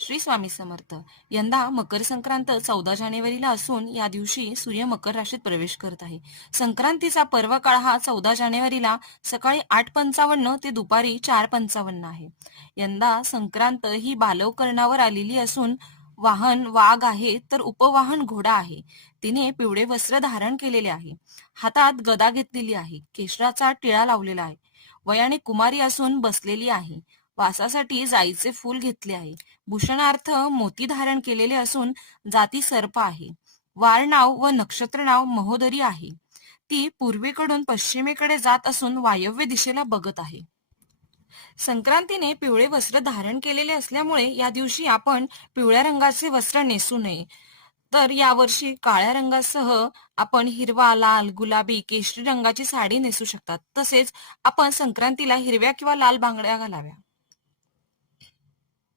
श्री स्वामी समर्थ. यंदा मकर संक्रांत 14 जानेवारीला असून या दिवशी सूर्य मकर राशीत प्रवेश करत आहे. संक्रांतीचा पर्व काळ हा 14 जानेवारीला सकाळी 8:55 ते दुपारी 4:55 आहे. यंदा संक्रांत ही बालवकरणावर आलेली असून वाहन वाघ आहे तर उपवाहन घोडा आहे. तिने पिवळे वस्त्र धारण केलेले आहे. हातात गदा घेतलेली आहे. केशराचा टिळा लावलेला आहे. वयाने कुमारी असून बसलेली आहे. वासासाठी जाईचे फूल घेतले आहे. भूषणार्थ मोती धारण केलेले असून जाती सर्प आहे. वार नाव व नक्षत्र नाव महोदरी आहे. ती पूर्वेकडून पश्चिमेकडे जात असून वायव्य दिशेला बघत आहे. संक्रांतीने पिवळे वस्त्र धारण केलेले असल्यामुळे या दिवशी आपण पिवळ्या रंगाचे वस्त्र नेसू नये. तर यावर्षी काळ्या रंगासह आपण हिरवा, लाल, गुलाबी, केशरी रंगाची साडी नेसू शकतात. तसेच आपण संक्रांतीला हिरव्या किंवा लाल बांगड्या घालाव्या.